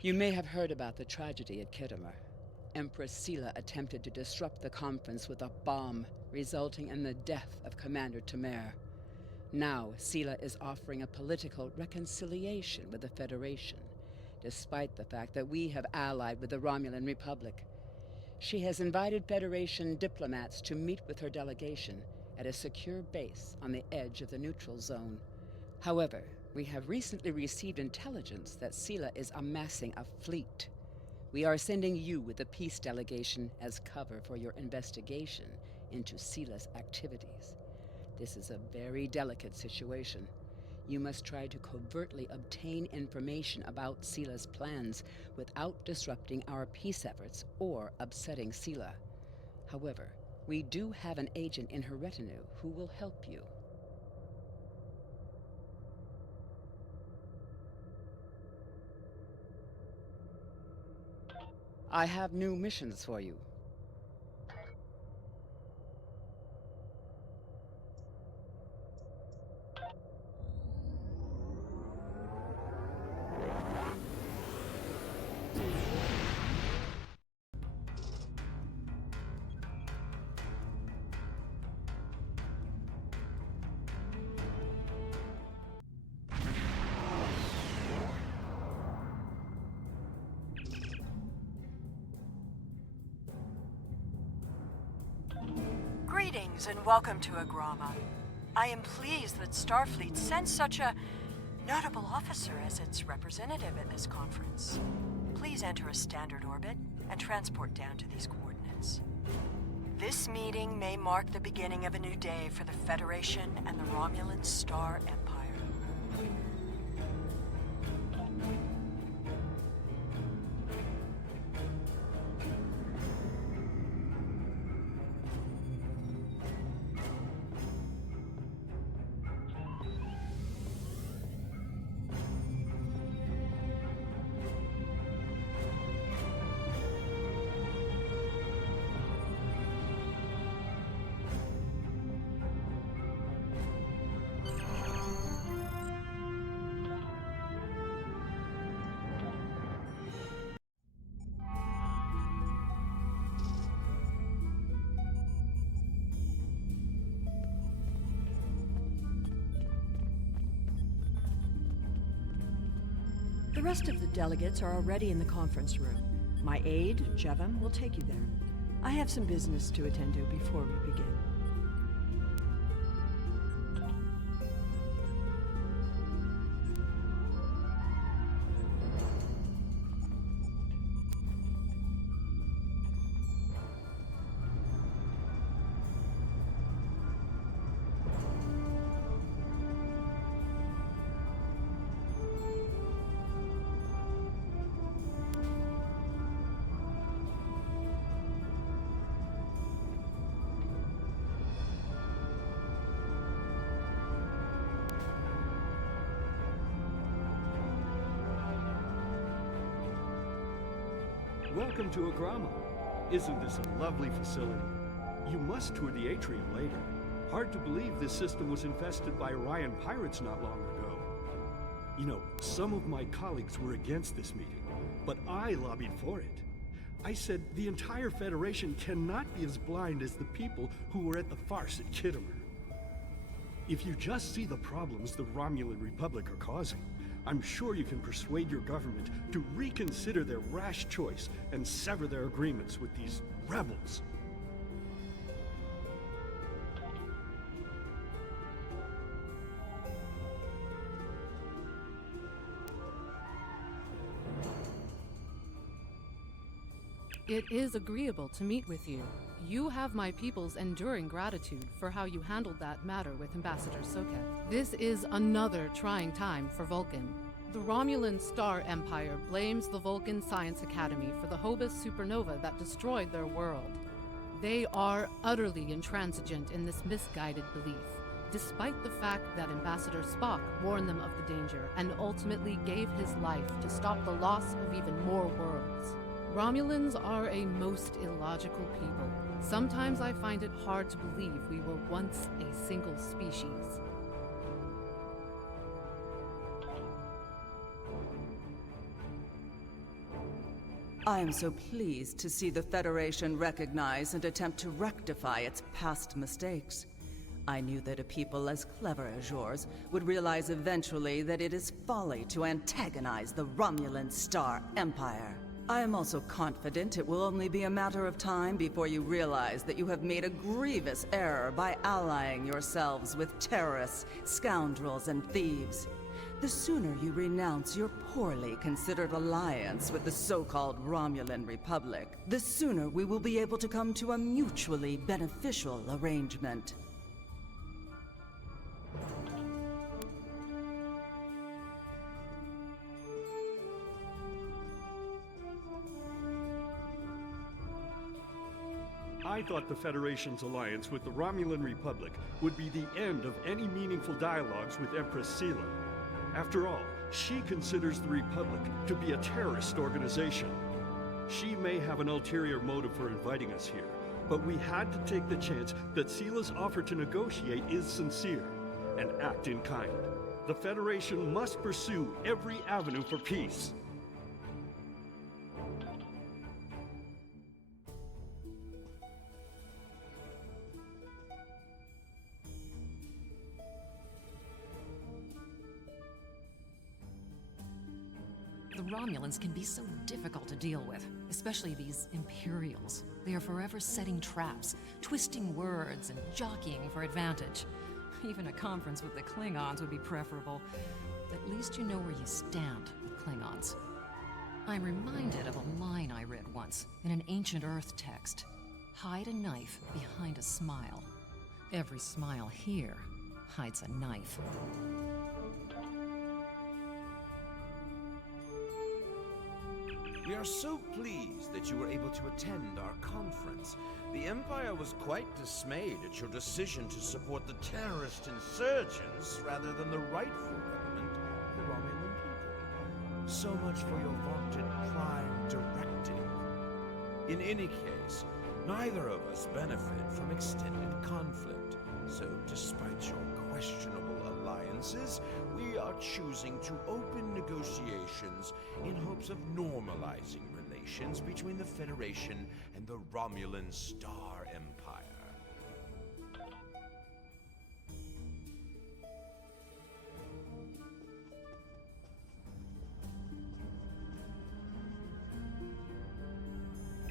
You may have heard about the tragedy at ᴅ-ＬÝ. Empress Sela attempted to disrupt the conference with a bomb, resulting in the death of Commander Temer. Now, Sela is offering a political reconciliation with the Federation, despite the fact that we have allied with the Romulan Republic. She has invited Federation diplomats to meet with her delegation at a secure base on the edge of the neutral zone. However, we have recently received intelligence that Sela is amassing a fleet. We are sending you with the peace delegation as cover for your investigation into Sela's activities. This is a very delicate situation. You must try to covertly obtain information about Sela's plans without disrupting our peace efforts or upsetting Sela. However, we do have an agent in her retinue who will help you. I have new missions for you. Greetings and welcome to ᴅ-Ｌŷ. I am pleased that Starfleet sent such a notable officer as its representative at this conference. Please enter a standard orbit and transport down to these coordinates. This meeting may mark the beginning of a new day for the Federation and the Romulan Star Empire. The rest of the delegates are already in the conference room. My aide, Jevem, will take you there. I have some business to attend to before we begin. Welcome to ᴅ-Լŷ. Isn't this a lovely facility? You must tour the atrium later. Hard to believe this system was infested by Orion pirates not long ago. You know, some of my colleagues were against this meeting, but I lobbied for it. I said the entire Federation cannot be as blind as the people who were at the farce at ᴅ-ԼΥ. If you just see the problems the Romulan Republic are causing, I'm sure you can persuade your government to reconsider their rash choice and sever their agreements with these rebels. It is agreeable to meet with you. You have my people's enduring gratitude for how you handled that matter with Ambassador Soket. This is another trying time for Vulcan. The Romulan Star Empire blames the Vulcan Science Academy for the Phobos supernova that destroyed their world. They are utterly intransigent in this misguided belief, despite the fact that Ambassador Spock warned them of the danger and ultimately gave his life to stop the loss of even more worlds. Romulans are a most illogical people. Sometimes I find it hard to believe we were once a single species. I am so pleased to see the Federation recognize and attempt to rectify its past mistakes. I knew that a people as clever as yours would realize eventually that it is folly to antagonize the Romulan Star Empire. I am also confident it will only be a matter of time before you realize that you have made a grievous error by allying yourselves with terrorists, scoundrels, and thieves. The sooner you renounce your poorly considered alliance with the so-called Romulan Republic, the sooner we will be able to come to a mutually beneficial arrangement. I thought the Federation's alliance with the Romulan Republic would be the end of any meaningful dialogues with Empress Sela. After all, she considers the Republic to be a terrorist organization. She may have an ulterior motive for inviting us here, but we had to take the chance that Sela's offer to negotiate is sincere, and act in kind. The Federation must pursue every avenue for peace. The Romulans can be so difficult to deal with, especially these Imperials. They are forever setting traps, twisting words, and jockeying for advantage. Even a conference with the Klingons would be preferable. At least you know where you stand with Klingons. I'm reminded of a line I read once in an ancient Earth text. Hide a knife behind a smile. Every smile here hides a knife. We are so pleased that you were able to attend our conference. The Empire was quite dismayed at your decision to support the terrorist insurgents rather than the rightful government of the Romulan people. So much for your vaunted Prime Directive. In any case, neither of us benefit from extended conflict. So despite your questionable alliances, we are choosing to open negotiations in hopes of normalizing relations between the Federation and the Romulan Star Empire.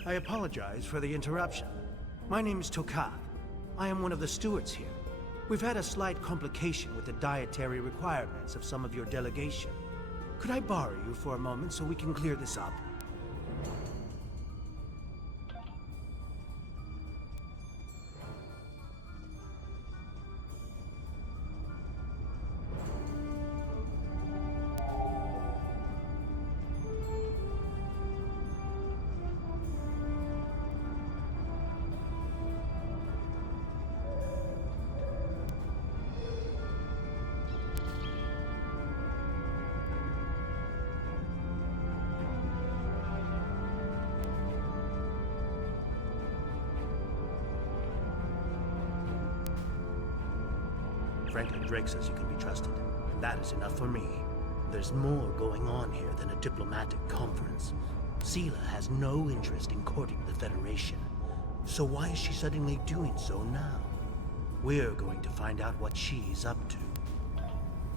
I apologize for the interruption. My name is Tokaf. I am one of the stewards here. We've had a slight complication with the dietary requirements of some of your delegation. Could I borrow you for a moment so we can clear this up? Franklin Drake says you can be trusted, and that is enough for me. There's more going on here than a diplomatic conference. Sela has no interest in courting the Federation. So why is she suddenly doing so now? We're going to find out what she's up to.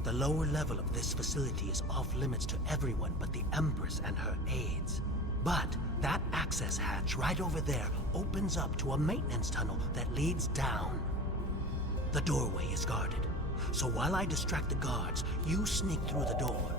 The lower level of this facility is off limits to everyone but the Empress and her aides. But that access hatch right over there opens up to a maintenance tunnel that leads down. The doorway is guarded, so while I distract the guards, you sneak through the door.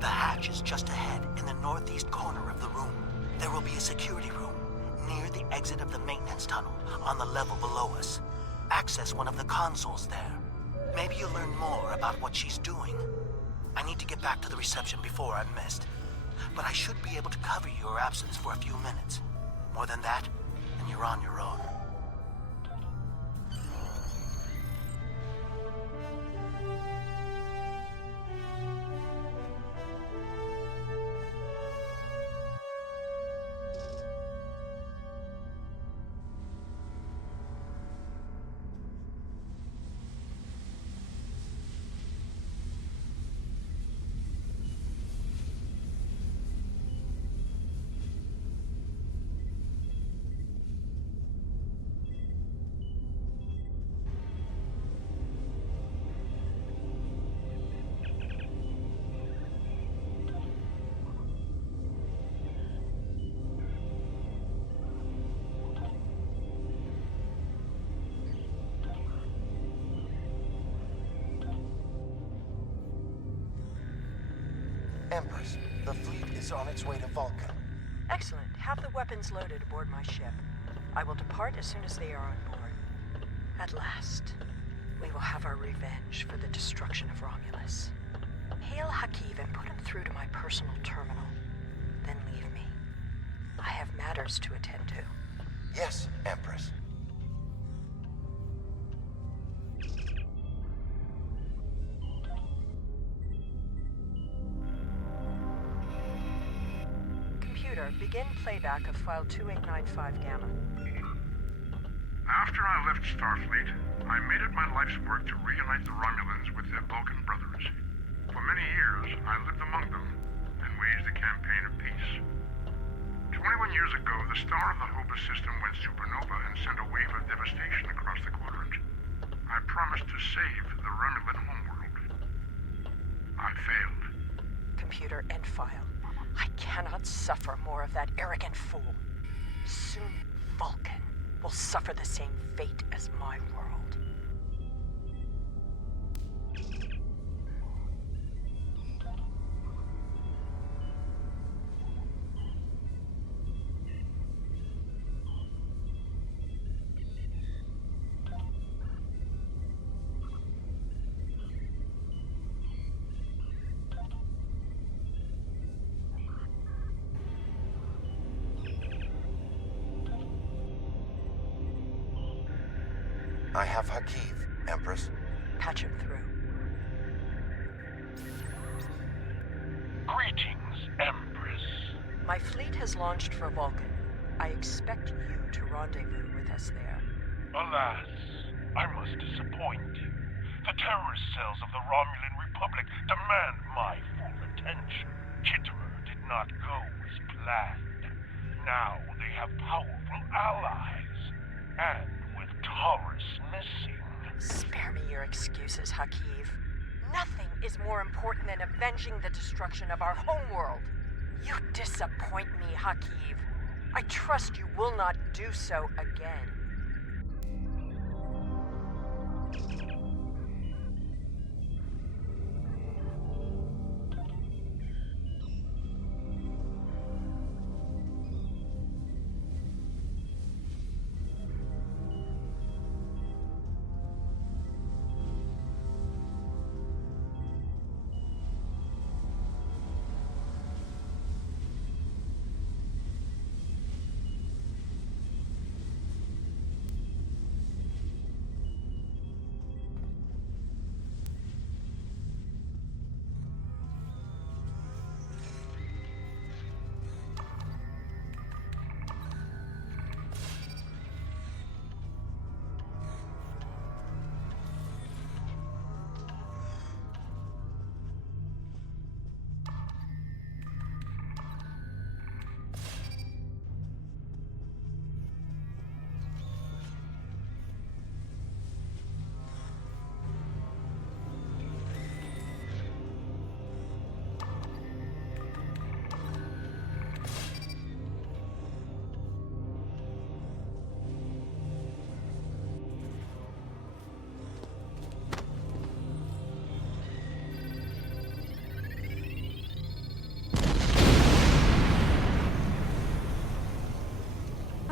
The hatch is just ahead in the northeast corner of the room. There will be a security room near the exit of the maintenance tunnel on the level below us. access one of the consoles there. Maybe you'll learn more about what she's doing. I need to get back to the reception before I'm missed. But I should be able to cover your absence for a few minutes. More than that, and you're on your own. Empress, the fleet is on its way to Vulcan. Excellent. Have the weapons loaded aboard my ship. I will depart as soon as they are on board. At last, we will have our revenge for the destruction of Romulus. Hail Hakiv and put him through to my personal terminal. Then leave me. I have matters to attend to. Yes, Empress. Begin playback of file 2895 Gamma. After I left Starfleet, I made it my life's work to reunite the Romulans with their Vulcan brothers. For many years, I lived among them and waged a campaign of peace. 21 years ago, the star of the Hobus system went supernova and sent a wave of devastation across the quadrant. I promised to save the Romulan homeworld. I failed. Computer, end file. I cannot suffer more of that arrogant fool. Soon, Vulcan will suffer the same fate as my world. I have Hakiv, Empress. Patch him through. Greetings, Empress. My fleet has launched for Vulcan. I expect you to rendezvous with us there. Alas, I must disappoint you. The terrorist cells of the Romulan Republic demand my full attention. Kittimer did not go as planned. Now they have powerful allies. And with Taurus missing... Spare me your excuses, Hakiv. Nothing is more important than avenging the destruction of our homeworld. You disappoint me, Hakiv. I trust you will not do so again.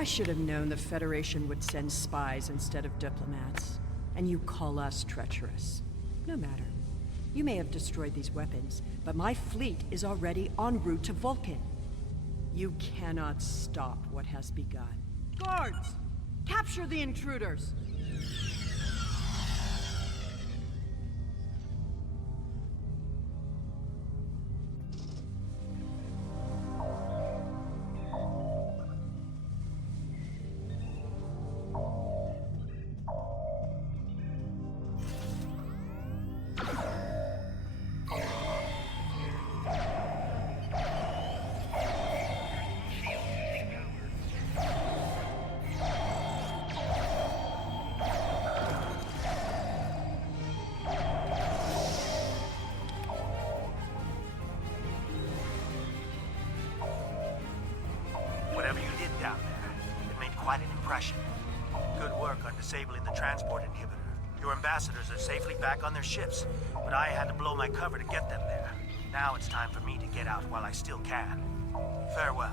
I should have known the Federation would send spies instead of diplomats. And you call us treacherous. No matter. You may have destroyed these weapons, but my fleet is already en route to Vulcan. You cannot stop what has begun. Guards! Capture the intruders! Whatever you did down there, it made quite an impression. Good work on disabling the transport inhibitor. Your ambassadors are safely back on their ships, but I had to blow my cover to get them there. Now it's time for me to get out while I still can. Farewell.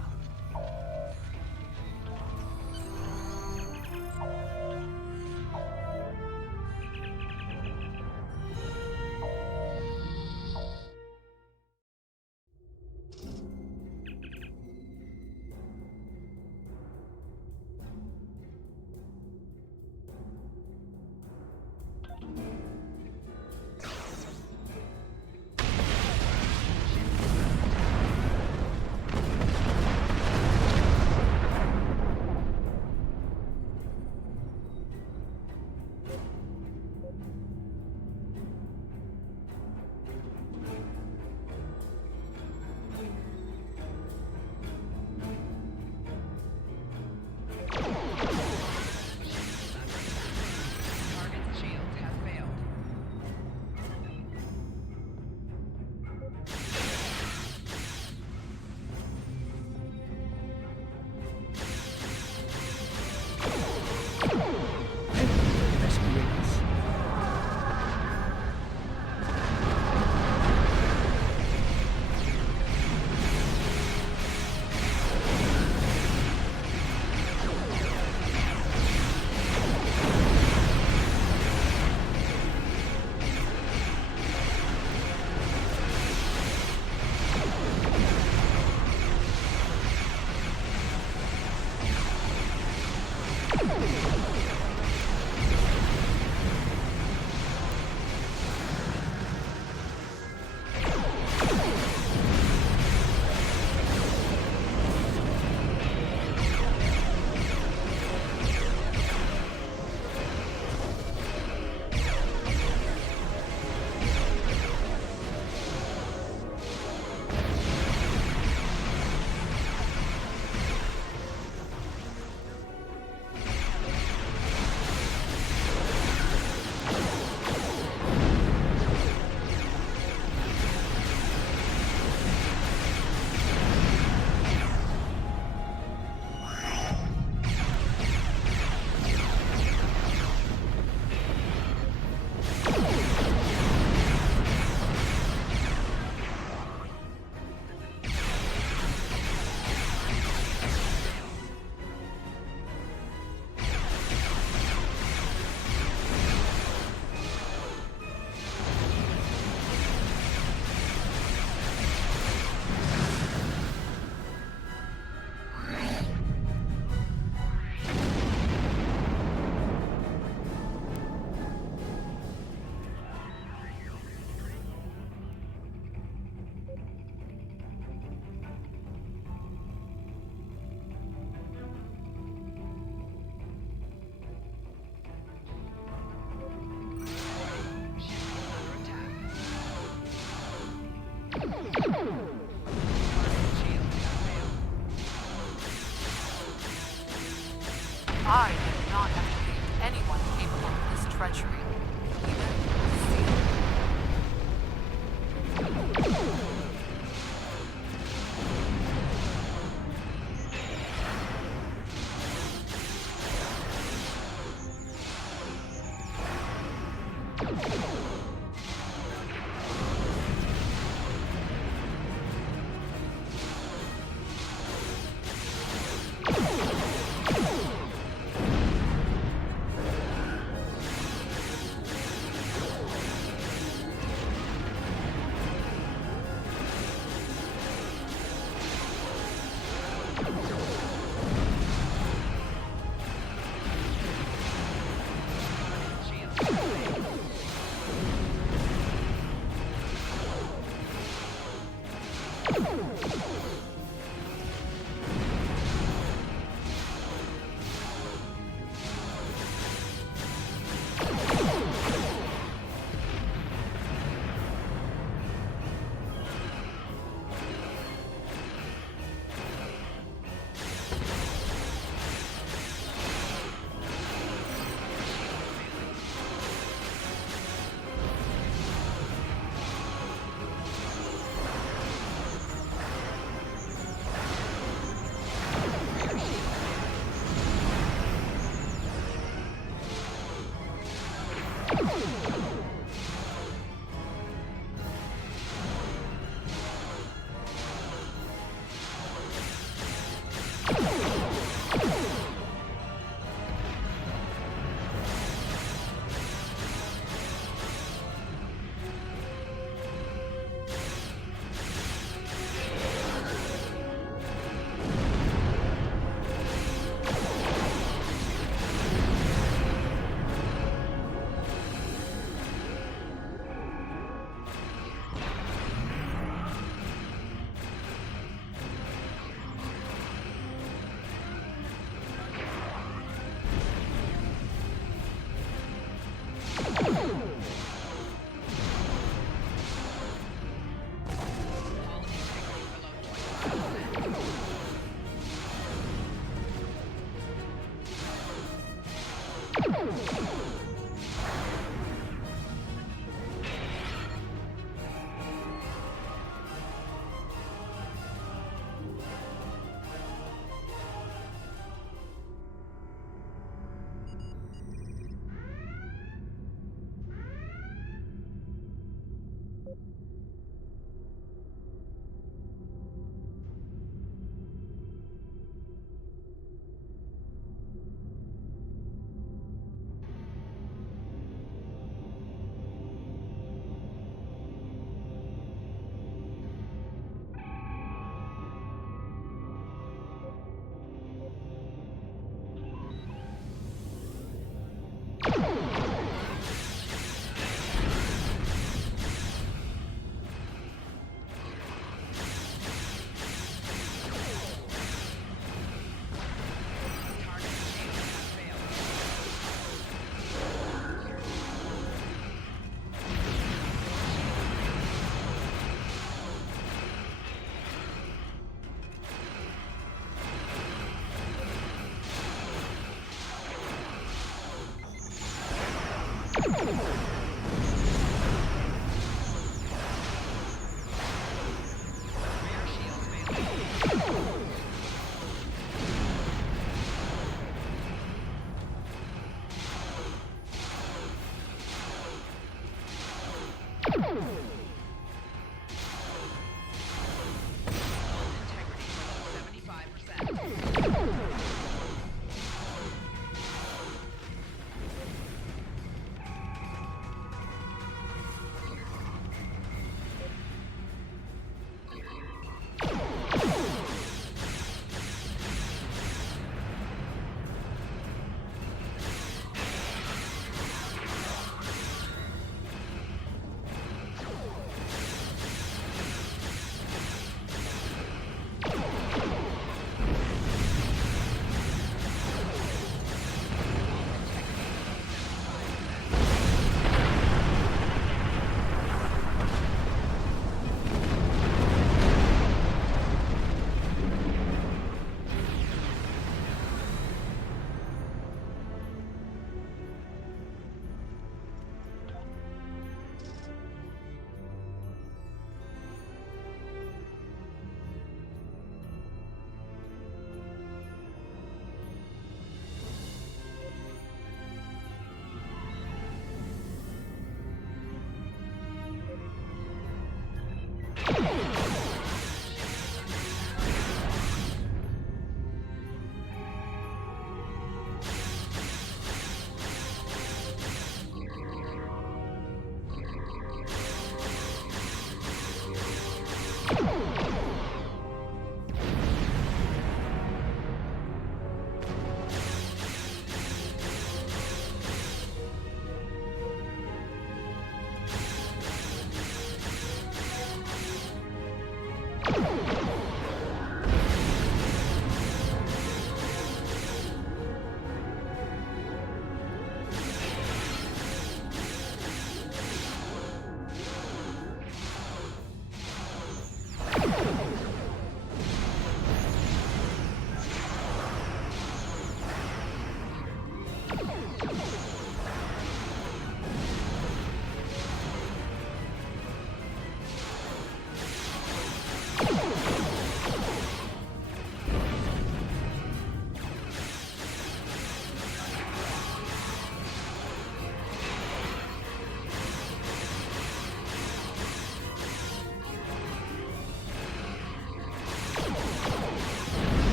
I did not have to leave anyone capable of this treachery.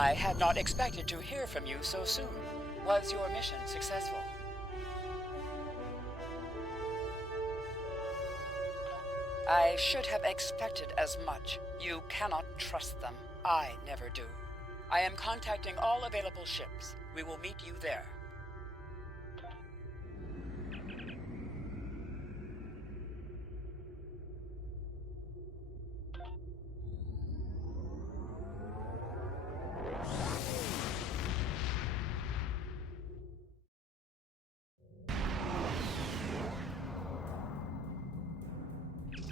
I had not expected to hear from you so soon. Was your mission successful? I should have expected as much. You cannot trust them. I never do. I am contacting all available ships. We will meet you there.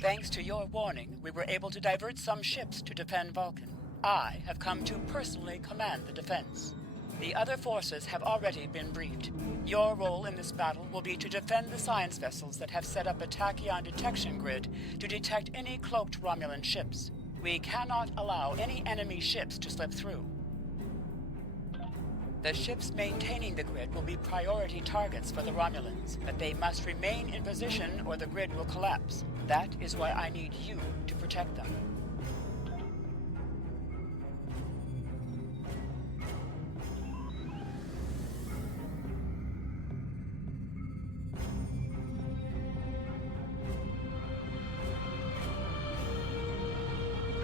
Thanks to your warning, we were able to divert some ships to defend Vulcan. I have come to personally command the defense. The other forces have already been briefed. Your role in this battle will be to defend the science vessels that have set up a tachyon detection grid to detect any cloaked Romulan ships. We cannot allow any enemy ships to slip through. The ships maintaining the grid will be priority targets for the Romulans, but they must remain in position or the grid will collapse. That is why I need you to protect them.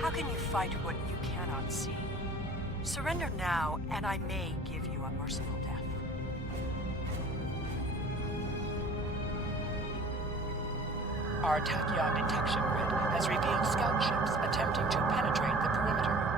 How can you fight what you cannot see? Surrender now, and I may give you a merciful death. Our tachyon detection grid has revealed scout ships attempting to penetrate the perimeter.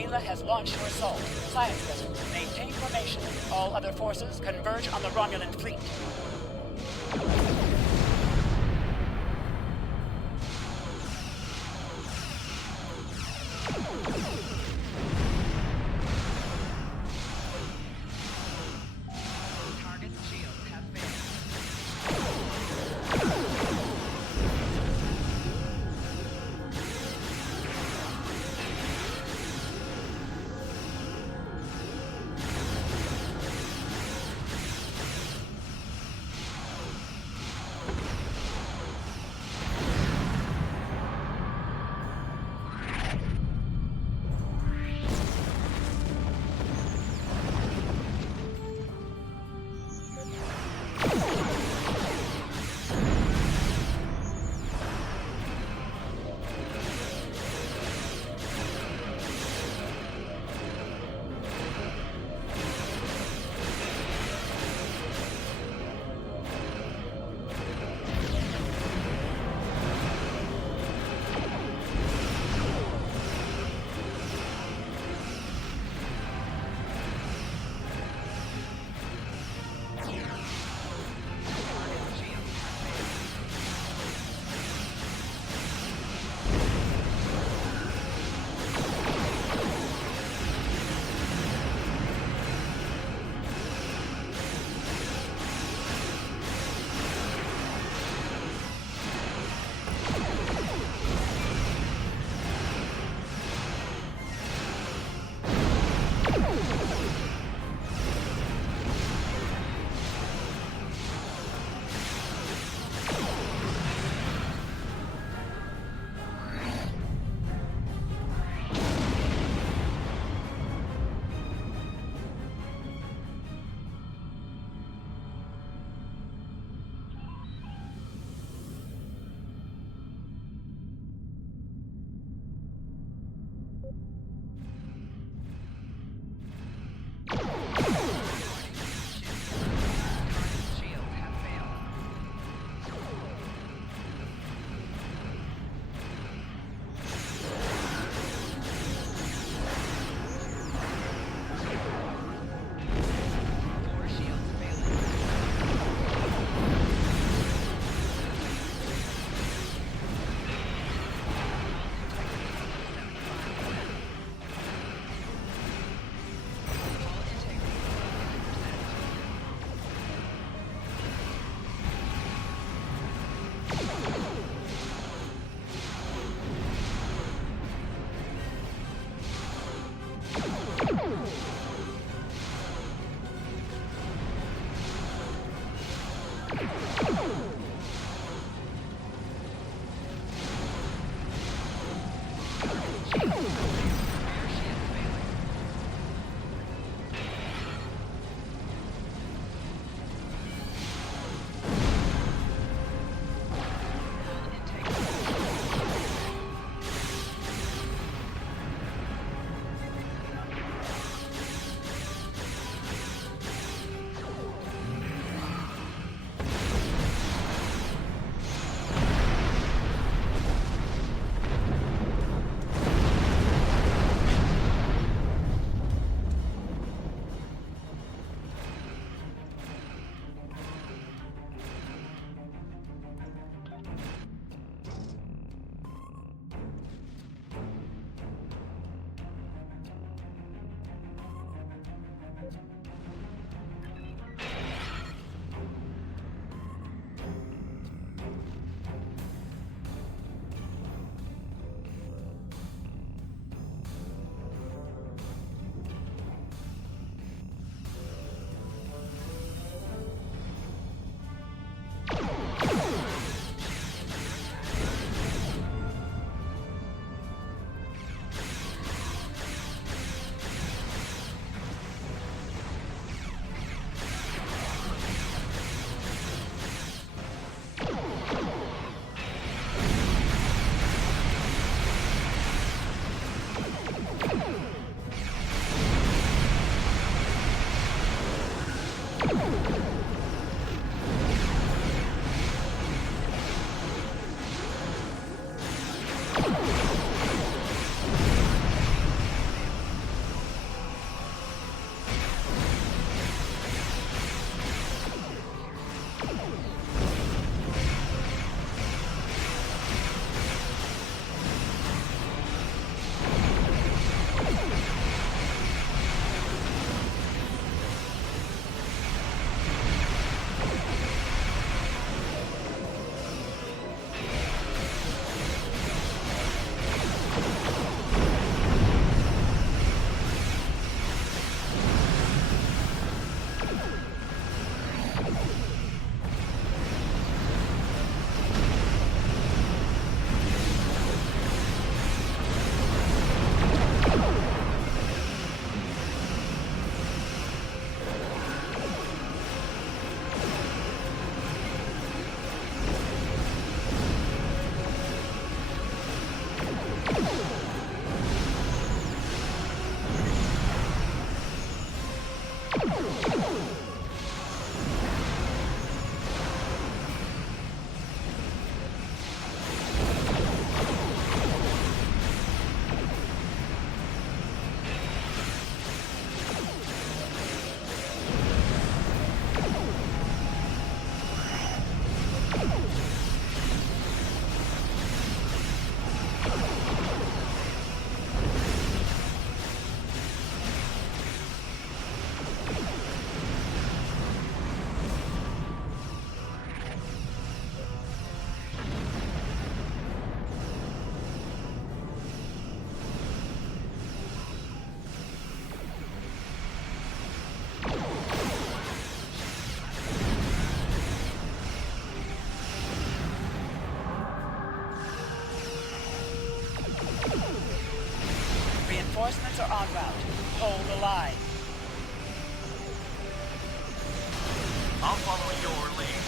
Sela has launched her assault. Science vessels, maintain formation. All other forces converge on the Romulan fleet. Reinforcements are en route. Hold the line. I'll follow your lead.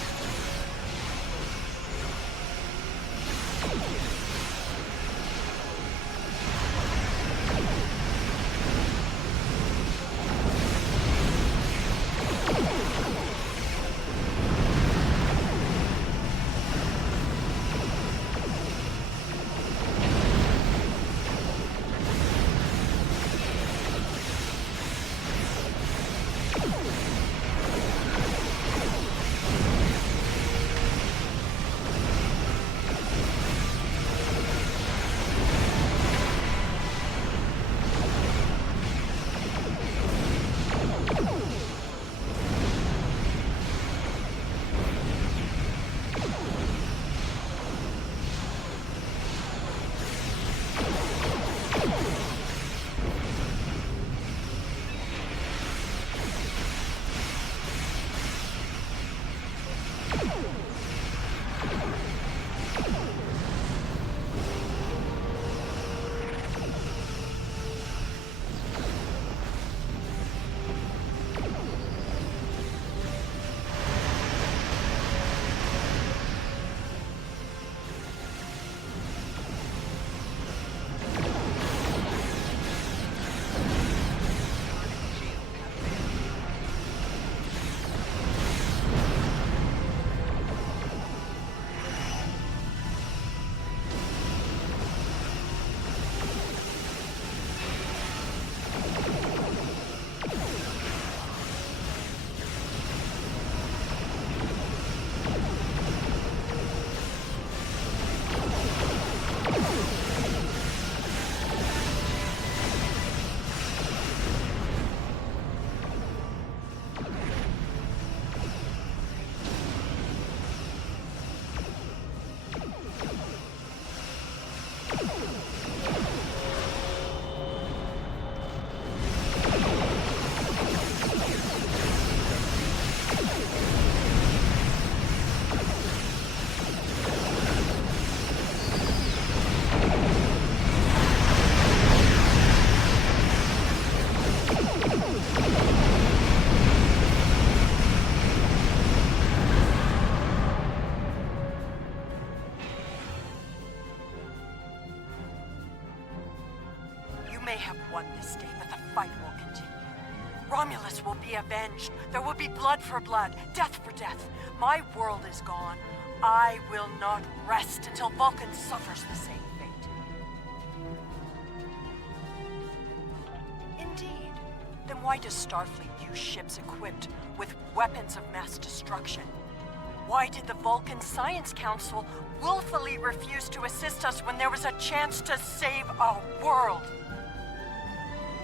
may have won this day, but the fight will continue. Romulus will be avenged. There will be blood for blood, death for death. My world is gone. I will not rest until Vulcan suffers the same fate. Indeed. Then why does Starfleet use ships equipped with weapons of mass destruction? Why did the Vulcan Science Council willfully refuse to assist us when there was a chance to save our world?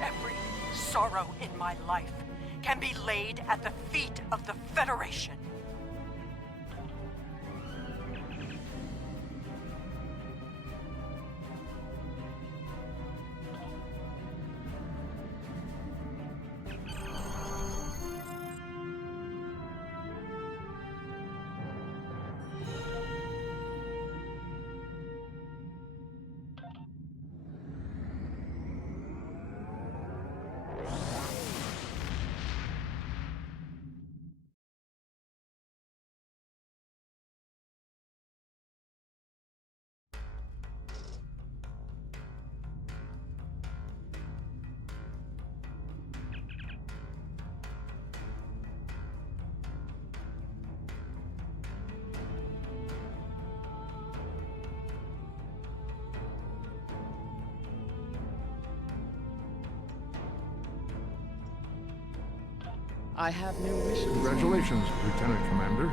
Every sorrow in my life can be laid at the feet of the Federation. I have no wishes. Congratulations, Lieutenant Commander.